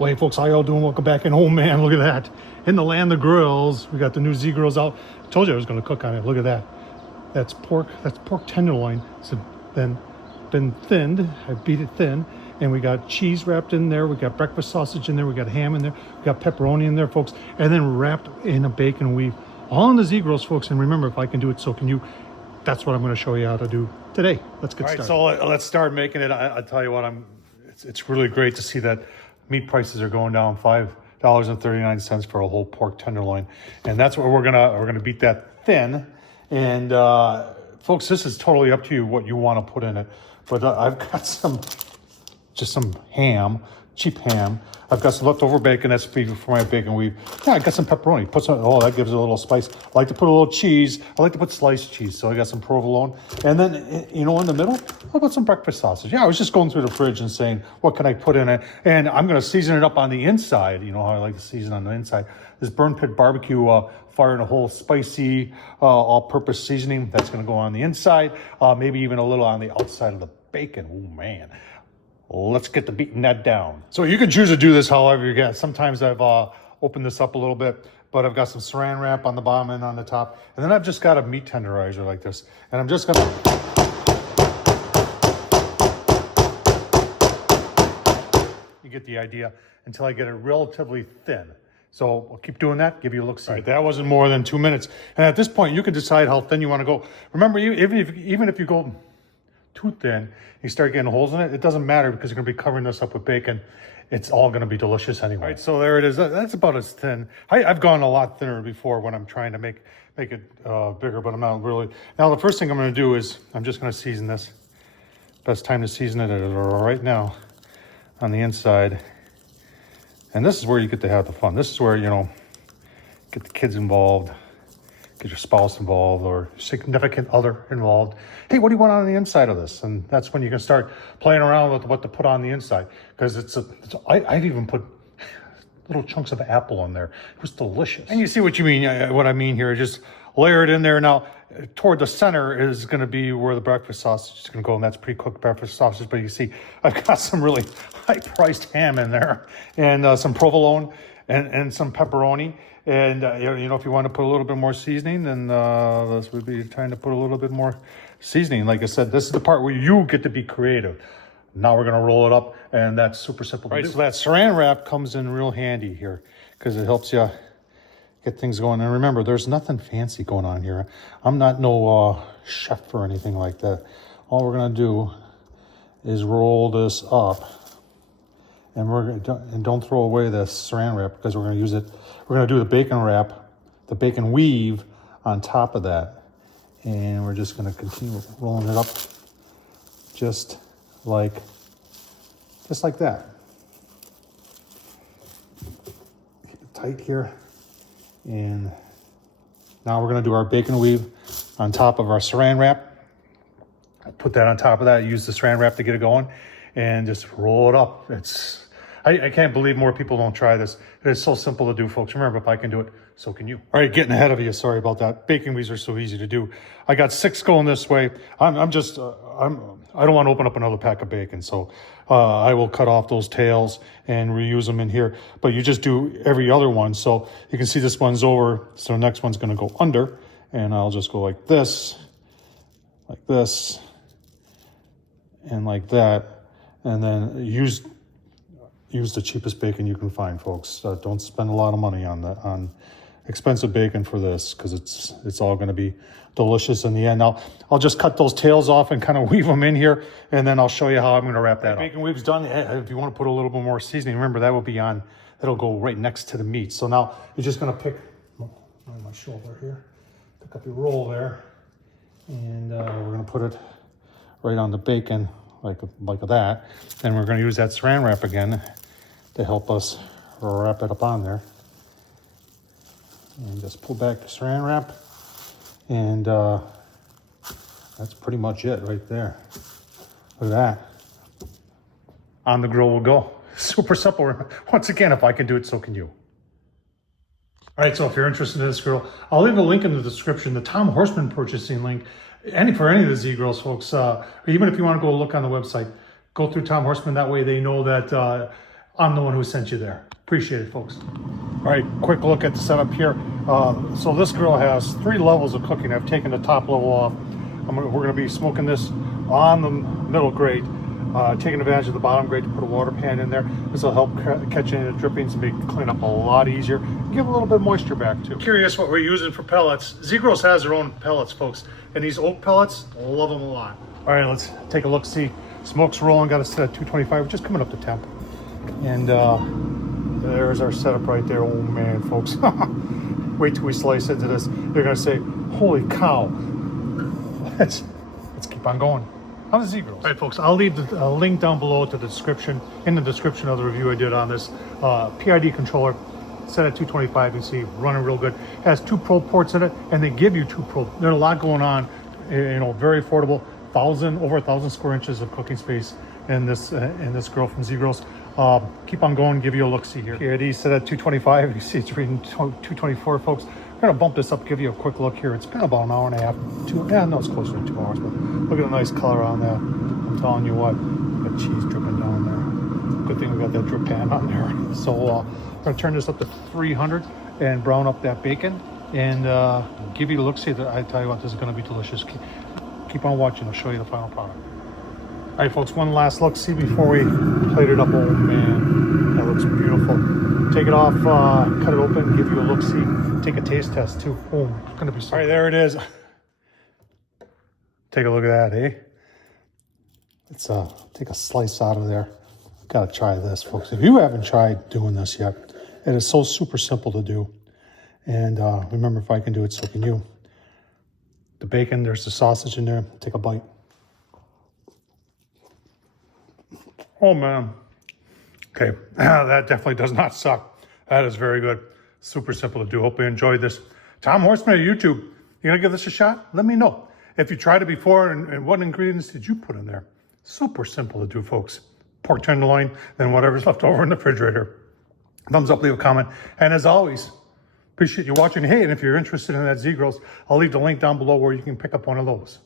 Well, hey folks, how y'all doing? Welcome back. And oh man, look at that. In the land of grills, we got the new Zgrills out. I told you I was going to cook on it. Look at that. That's pork tenderloin. It's been thinned. I beat it thin. And we got cheese wrapped in there. We got breakfast sausage in there. We got ham in there. We got pepperoni in there, folks. And then wrapped in a bacon weave. All in the Zgrills, folks. And remember, if I can do it, so can you. That's what I'm going to show you how to do today. Let's get started. All right, so let's start making it. I tell you what, it's really great to see that meat prices are going down $5.39 for a whole pork tenderloin, and that's what we're gonna beat that thin. And folks, this is totally up to you what you want to put in it. But I've got some ham, cheap ham. I've got some leftover bacon. That's for my bacon weave. Yeah, I got some pepperoni. That gives it a little spice. I like to put a little cheese. I like to put sliced cheese. So I got some provolone. And then, in the middle, I'll put some breakfast sausage. Yeah, I was just going through the fridge and saying, what can I put in it? And I'm going to season it up on the inside. You know how I like to season on the inside. This Burn Pit Barbecue firing a whole spicy all-purpose seasoning. That's going to go on the inside. Maybe even a little on the outside of the bacon. Oh, man. Let's get the beating that down. So you can choose to do this however you get. Sometimes I've opened this up a little bit, but I've got some saran wrap on the bottom and on the top. And then I've just got a meat tenderizer like this. And I'm just gonna... You get the idea until I get it relatively thin. So I'll keep doing that, give you a look. See, right, that wasn't more than 2 minutes. And at this point, you can decide how thin you want to go. Remember, even if you go too thin, you start getting holes in it, it doesn't matter because you're going to be covering this up with bacon. It's all going to be delicious anyway. Right, so there it is. That's about as thin. I've gone a lot thinner before when I'm trying to make it bigger, but I'm not really. Now, the first thing I'm going to do is I'm just going to season this. Best time to season it is right now on the inside. And this is where you get to have the fun. This is where, get the kids involved, get your spouse involved or significant other involved. Hey, what do you want on the inside of this? And that's when you can start playing around with what to put on the inside. Because I've even put little chunks of apple in there. It was delicious. And you see what I mean here. Just layer it in there. Now, toward the center is going to be where the breakfast sausage is going to go. And that's pre-cooked breakfast sausage. But you see, I've got some really high-priced ham in there. And some provolone and some pepperoni. And, if you want to put a little bit more seasoning, then this would be trying to put a little bit more seasoning. Like I said, this is the part where you get to be creative. Now we're going to roll it up, and that's super simple to do. So that saran wrap comes in real handy here because it helps you get things going. And remember, there's nothing fancy going on here. I'm not no chef or anything like that. All we're going to do is roll this up. And don't throw away this saran wrap because we're going to use it. We're going to do the bacon wrap, the bacon weave on top of that. And we're just going to continue rolling it up just like that. Keep it tight here. And now we're going to do our bacon weave on top of our saran wrap. Put that on top of that, use the saran wrap to get it going, and just roll it up. I can't believe more people don't try this. It's so simple to do, folks. Remember, if I can do it, so can you. All right, getting ahead of you. Sorry about that. Bacon weaves are so easy to do. I got 6 going this way. I don't want to open up another pack of bacon, so I will cut off those tails and reuse them in here. But you just do every other one. So you can see this one's over, so the next one's going to go under, and I'll just go like this, and like that, and then use the cheapest bacon you can find, folks. Don't spend a lot of money on expensive bacon for this because it's all going to be delicious in the end. Now, I'll just cut those tails off and kind of weave them in here, and then I'll show you how I'm going to wrap that up. Bacon weave's done. If you want to put a little bit more seasoning, remember that will be on. It'll go right next to the meat. So now you're just going to pick on my shoulder here, pick up your roll there, and we're going to put it right on the bacon like that. And we're going to use that saran wrap again to help us wrap it up on there. And just pull back the saran wrap. And that's pretty much it right there. Look at that. On the grill we'll go. Super simple. Once again, if I can do it, so can you. All right, so if you're interested in this grill, I'll leave a link in the description, the Tom Horseman purchasing link, for any of the Zgrills, folks. Even if you want to go look on the website, go through Tom Horseman. That way they know that I'm the one who sent you there. Appreciate it, folks. All right, quick look at the setup here. So this grill has 3 levels of cooking. I've taken the top level off. We're going to be smoking this on the middle grate, taking advantage of the bottom grate to put a water pan in there. This will help catch any of the drippings and make cleanup a lot easier. Give a little bit of moisture back too. Curious what we're using for pellets. Zgrills has their own pellets, folks, and these oak pellets, love them a lot. All right, let's take a look. See, smoke's rolling. Got it set at 225. We're just coming up to temp, and there's our setup right there. Oh man, folks. Wait till we slice into this. You're gonna say, holy cow. Let's keep on going. On the Zgrills. All right, folks, I'll leave the link down below to the description, in the description of the review I did on this PID controller. Set at 225, you see, running real good. Has 2 probe ports in it, and they give you 2 probe. There's a lot going on, you know, very affordable. Over 1,000 square inches of cooking space in this grill from Zgrills. Keep on going, give you a look-see here. PID set at 225, you see it's reading 224, folks. I'm gonna bump this up, give you a quick look here. It's been about an hour and a half, no, it's closer to 2 hours, but look at the nice color on that. I'm telling you what, got cheese dripping down there. Good thing we got that drip pan on there. So I'm gonna turn this up to 300 and brown up that bacon and give you a look-see. I tell you what, this is gonna be delicious. Keep on watching, I'll show you the final product. All right, folks, one last look-see before we plate it up. Oh man, that looks beautiful. Take it off, cut it open, give you a look-see. Take a taste test too. Oh, it's gonna be so. All right, there it is. Take a look at that, eh? Let's take a slice out of there. Gotta try this, folks. If you haven't tried doing this yet, it is so super simple to do. And remember, if I can do it, so can you. The bacon, there's the sausage in there. Take a bite. Oh man. Okay, that definitely does not suck. That is very good. Super simple to do. Hope you enjoyed this. Tom Horseman at YouTube. You gonna give this a shot? Let me know. If you tried it before, and what ingredients did you put in there? Super simple to do, folks. Pork tenderloin, then whatever's left over in the refrigerator. Thumbs up, leave a comment. And as always, appreciate you watching. Hey, and if you're interested in that Zgrills, I'll leave the link down below where you can pick up one of those.